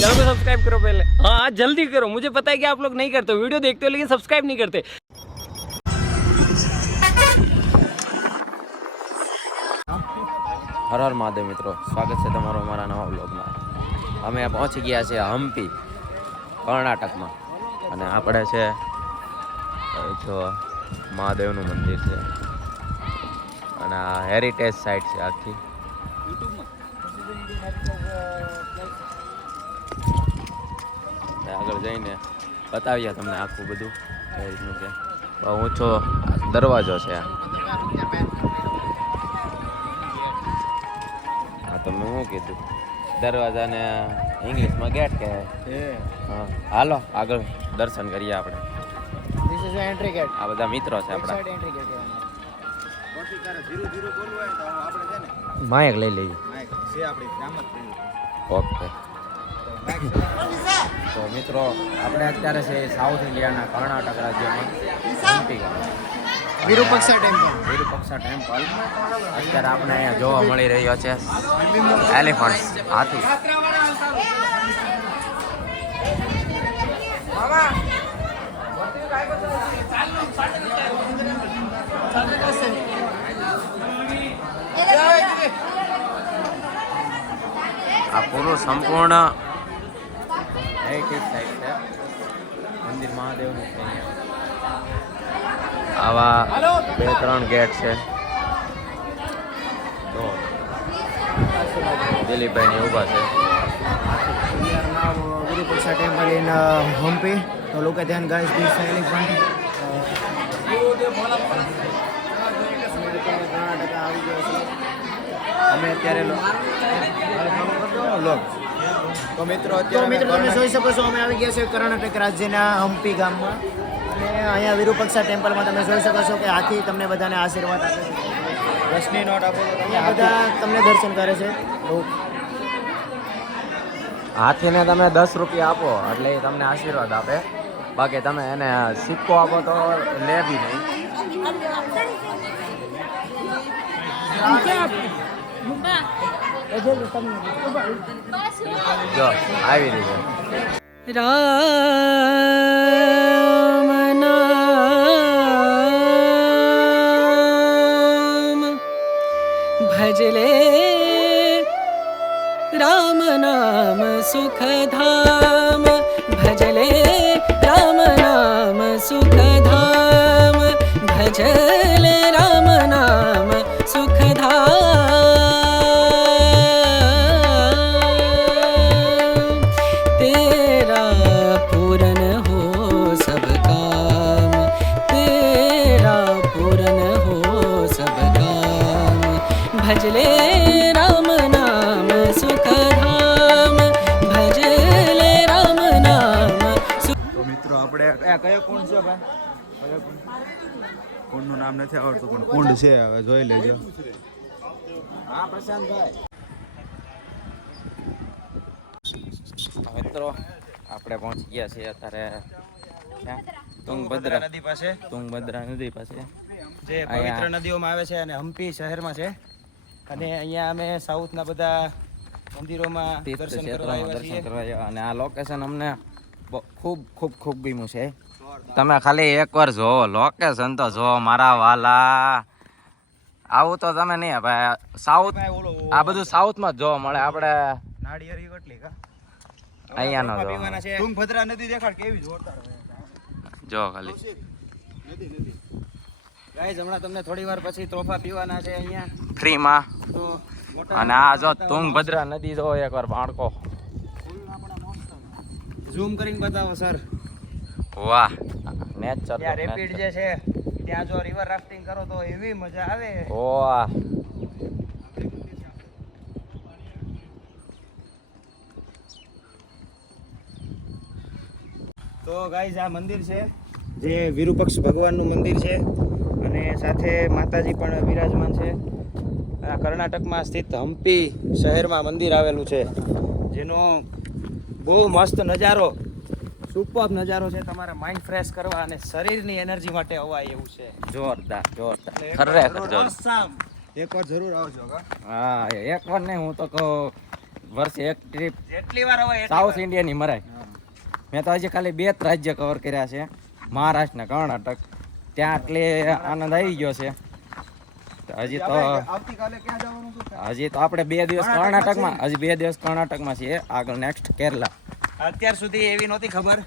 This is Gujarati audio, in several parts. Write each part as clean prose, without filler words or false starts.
चैनल को सब्सक्राइब करो पहले। हाँ जल्दी करो, मुझे पता है कि आप लोग नहीं करते, वीडियो देखते हो लेकिन सब्सक्राइब नहीं करते। હર હર મહાદેવ મિત્રો, સ્વાગત છે તમારું અમારા નવા બ્લોગમાં. અમે પહોંચી ગયા છીએ હમ્પી, કર્ણાટકમાં. અને આપણે છે જો મહાદેવનું મંદિર છે અને આ હેરિટેજ સાઇટ છે આખી. આગળ જઈને બતાવીએ તમને આખું બધું કઈ રીતનું છે. બહુ ઊંચો દરવાજો છે આ. તમે શું કીધું દરવાજાને ઇંગ્લિશમાં ગેટ કહે. હા હાલો આગળ દર્શન કરીએ આપણે. This is the entry gate. આ બધા મિત્રો છે આપણા. Side entry gate છે. બાકી તારે ધીરે ધીરે બોલવું હોય તો આપણે છે ને માઇક લઈ લઈએ. માઈક છે આપણી ગ્રામર ફ્રેન્ડ. ઓકે તો મિત્રો આપણે અત્યારે છે સાઉથ ઇન્ડિયાના કર્ણાટક રાજ્યમાં હમ્પી ગામ, વિરુપક્ષા ટેમ્પલ. વિરુપક્ષા ટેમ્પલ. અત્યારે આપણે અહીંયા જોવા મળી રહ્યો છે એલિફન્ટ, હાથી. આ પૂરું સંપૂર્ણ હેરિટેજ સાઇટ છે. મંદિર મહાદેવનું છે અહીંયા. આવા 2-3 ગેટ છે. તો દિલીપભાઈ ની ઊભા છે. We are now Virupaksha temple in Hampi. So look at that guys, this elephant. અમે અત્યારે તો મિત્રો તમે જોઈ શકો છો અમે આવી ગયા છે કર્ણાટક રાજ્યના હમ્પી ગામમાં. અને અહીંયા વિરુપક્ષા ટેમ્પલમાં તમે જોઈ શકો છો કે હાથી તમને બધાને આશીર્વાદ આપે છે. 10ની નોટ આપો તો અહીંયા બધા તમને દર્શન કરે છે. હાથીને તમે 10 રૂપિયા આપો એટલે એ તમને આશીર્વાદ આપે. બાકી તમે એને સિક્કો આપો તો લે બી નહીં. જો આવી રીતે राम नाम भजले, राम नाम सुख धाम भजले, राम नाम सुख धाम भजले, राम नाम सुख धाम। तेरा पूरन हो सब काम, तेरा पूरन हो सब काम भजले, राम नाम सुख धाम भजले, राम नाम सुख। તો મિત્રો આપણે આ કયો કુંડ છે ભાઈ? કયો કુંડ? કુંડનું નામ નથી આવડતું પણ કુંડ છે, હવે જોઈ લેજો. હા પ્રશાંતભાઈ. મિત્રો આપણે પહોંચી ગયા છીએ અત્યારે તુંગભદ્રા નદી પાસે, તુંગભદ્રા નદી પાસે. જે પવિત્ર નદીઓમાં આવે છે અને હમ્પી શહેરમાં છે. અને અહીંયા અમે સાઉથના બધા મંદિરોમાં દર્શન કરવા આવ્યા છીએ. અને આ લોકેશન અમને ખૂબ ખૂબ ખૂબ ગમ્યું છે. તમે ખાલી એકવાર જોવો લોકેશન તો જોવો મારા વાલા. આવું તો તમે નહીં ભાઈ સાઉથ, આ બધું સાઉથમાં જ જોવા મળે. આપણે નાળિયેરી કટલી કા અહીંયા નો જોવા પીવાના છે. તુંગભદ્રા નદી દેખાડ કેવી જોરદાર જો ખાલી. ગાઈઝ હમણાં તમને થોડી વાર પછી તોફા પીવાના છે અહીંયા ફ્રીમાં. તો અને આ જો તુંગભદ્રા નદી જો એકવાર બાળકો ઝૂમ કરીને બતાવો સર. વાહ નેચર. ત્યાં રેપિડ જે છે ત્યાં જો રિવર રાફ્ટિંગ કરો તો એવી મજા આવે. વાહ તો ગાઈઝ આ મંદિર છે જે વિરુપક્ષ ભગવાનનું મંદિર છે અને સાથે માતાજી પણ બિરાજમાન છે. આ કર્ણાટકમાં સ્થિત હમ્પી શહેરમાં મંદિર આવેલું છે જેનો બહુ મસ્ત નજારો, સુપર નજારો છે. તમારા માઇન્ડ ફ્રેશ કરવા અને શરીરની એનર્જી માટે અવાય એવું છે. જોરદાર જોરદાર ખરેખર જોરદાર. એકવાર જરૂર આવજો. હા એકવાર નહીં હું તો કહું વર્ષે એક ટ્રીપ જેટલી વાર હોય એટલી સાઉથ વાર. ઇન્ડિયાની મરાય. મેં તો હજી ખાલી 2 જ રાજ્ય કવર કર્યા છે, મહારાષ્ટ્ર ને કર્ણાટક. ત્યાં એટલે આનંદ આવી ગયો છે. તો હજી તો આવતીકાલે ક્યાં જવાનું છે? હજી તો આપણે 2 દિવસ કર્ણાટકમાં, હજી 2 દિવસ કર્ણાટકમાં છીએ. આગળ નેક્સ્ટ કેરલા. અત્યાર સુધી એવી નહોતી ખબર.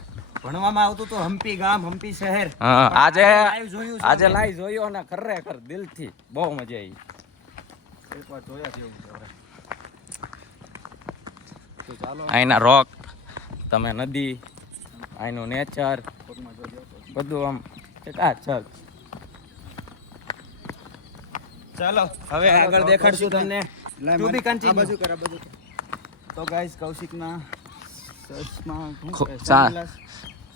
ભણવામાં આવતું તો હમ્પી ગામ, હમ્પી શહેર. હા, આજે live જોયું છે આજે અમે. લાઈવ જોયું અને ખરેખર દિલથી બહુ મજા આવી. એકવાર જોયા જેવું છે હવે. તો ચાલો અહીંના રોક, તમે નદી, અહીંનું નેચર, બધું આમ ચકાચક. ચાલો હવે આગળ દેખાડશું તમને. To be continue. તો ગાઈસ કૌશિકના ચશ્મા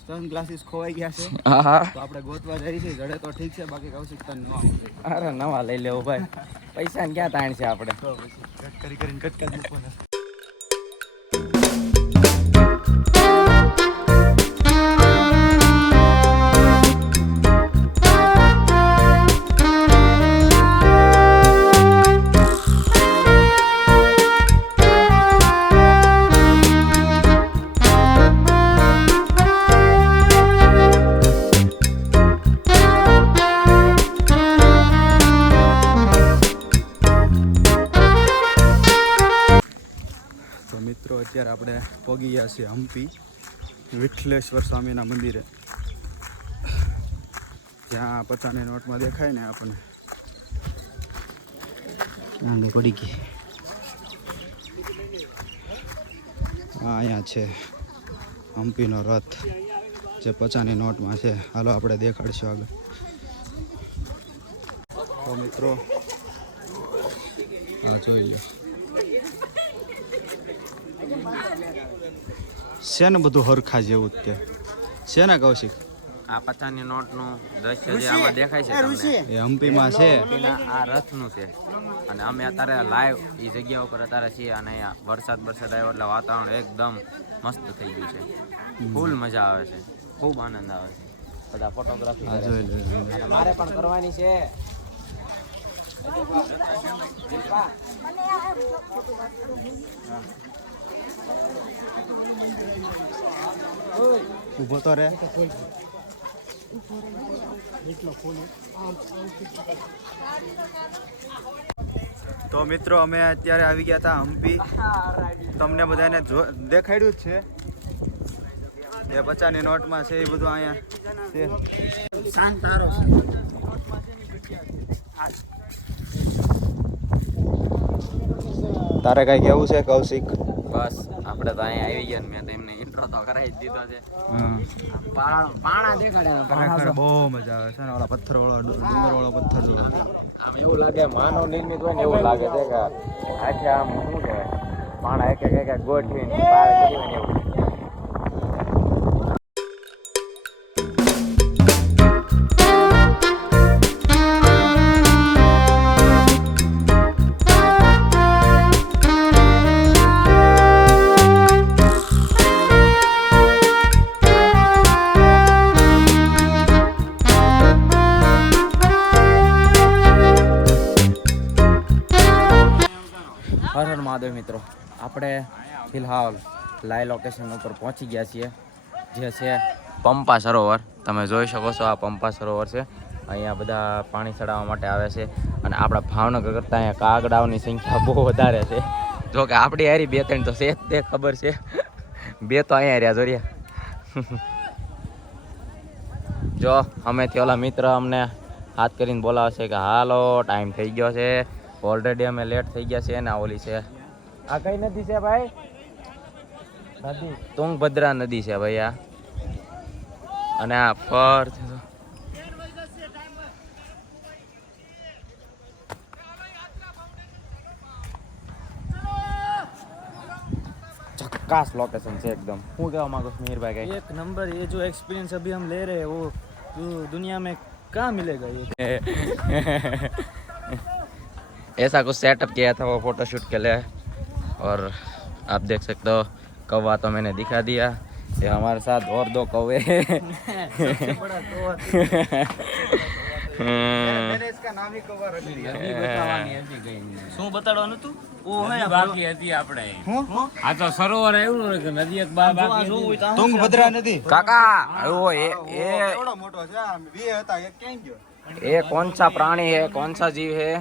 સનગ્લાસીસ ખોવાઈ ગયા છે, હા હા, તો આપણે ગોતવા જઈએ છીએ. જડે તો ઠીક છે, બાકી કૌશિક તને નવા મળે. અરે નવા લઈ લેવું ભાઈ, પૈસા ક્યાં તાણ છે આપણે. તો પછી કટ કરીને કટ કરી મૂકવાના. તો મિત્રો અત્યારે આપણે પહોંચી ગયા છીએ હમ્પી વિઠ્ઠલેશ્વર સ્વામીના મંદિરે, જ્યાં 50ની નોટમાં દેખાય ને આપણને. આંગે પડી ગઈ. અહીંયા છે હમ્પીનો રથ, જે 50ની નોટમાં છે. હાલો આપણે દેખાડશું આગળ. તો મિત્રો આ જોઈ લો છે ને, બધું હરખા જેવું જ તે છે ને કૌશિક. આ 50ની નોટનું દ્રશ્ય જે આમાં દેખાય છે તમને, એ હમ્પીમાં છે. એના આ રથનું છે. અને અમે અત્યારે લાઈવ એ જગ્યા ઉપર અત્યારે છીએ, અને અહીંયા વરસાદ આવ્યો એટલે વાતાવરણ એકદમ મસ્ત થઈ ગયું છે. ફૂલ મજા આવે છે, ખૂબ આનંદ આવે છે. બધા ફોટોગ્રાફી આ જોઈ લો. અને મારે પણ કરવાની છે. ઊભો તો રે. તો મિત્રો અમે અત્યારે આવી ગયા હતા હમ્પી. તમને બધાને દેખાડ્યું જ છે, એ 50ની નોટમાં છે એ બધું અહીંયા છે. તારે કઈ કેવું છે કૌશિક? બસ આપણે તો અહીંયા આવી ગયા ને મેં તો એમને ઇન્ટ્રો તો કરાવી જ દીધો છે. હા, પાણા દેખાડ્યા, ખરેખર બહુ મજા આવે છે ને. ઓલા પથ્થર વાળો ડુંગર વાળો પથ્થર જોવા. આમ એવું લાગે માનવ નિર્મિત હોય ને એવું લાગે છે કે આખે આમ શું કહેવાય, પાણા એક એક ગોઠવીને પાર કરી હોય ને એવું. હર હર મહાદેવ મિત્રો, આપણે ફિલહાલ લાઈવ લોકેશન ઉપર પહોંચી ગયા છીએ, જે છે પંપા સરોવર. તમે જોઈ શકો છો આ પંપા સરોવર છે. અહીંયા બધા પાણી ચડાવવા માટે આવે છે. અને આપણા ભાવનગર કરતાં અહીંયા કાગડાઓની સંખ્યા બહુ વધારે છે. જો કે આપણી હારી 2-3 તો છે જ, તે ખબર છે. 2 તો અહીંયા રહ્યા જોરિયા. જો અમેથી ઓલા મિત્ર અમને હાથ કરીને બોલાવશે કે હાલો ટાઈમ થઈ ગયો છે, ઓલરેડી અમે લેટ થઈ ગયા છે. ને આ ઓલી છે, આ કઈ નદી છે ભાઈ? નદી તુંગભદ્રા નદી છે ભાઈ આ. અને આ ફર झक्कास लोकेशन છે एकदम. હું કહેવા માંગુ છું મીરભાઈ કઈ? एक नंबर. ये जो एक्सपीरियंस अभी हम ले रहे हैं वो दुनिया में कहाँ मिलेगा ये. ऐसा कुछ सेटअप किया था वो फोटोशूट के लिए, और आप देख सकते हो कौवा तो मैंने दिखा दिया. ये हमारे साथ और 2 कौवे सबसे बड़ा कौवा मैंने इसका नाम ही कवर रख दिया. શું બતાડવાનું તું? બાકી હતી આપણે આ તો સરોવર આવ્યું ને કે નદી એક બાકી હતી. તુંગભદ્રા નદી કાકા ઓ એ એવડો મોટો છે આ બે હતા એક ક્યાં ગયો ये कौन सा प्राणी है कौन सा जीव है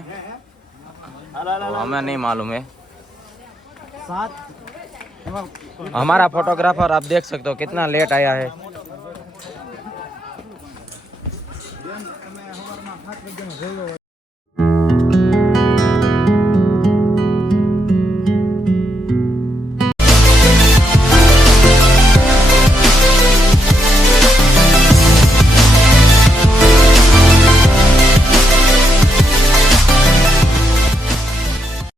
वो हमें नहीं मालूम है हमारा फोटोग्राफर आप देख सकते हो कितना लेट आया है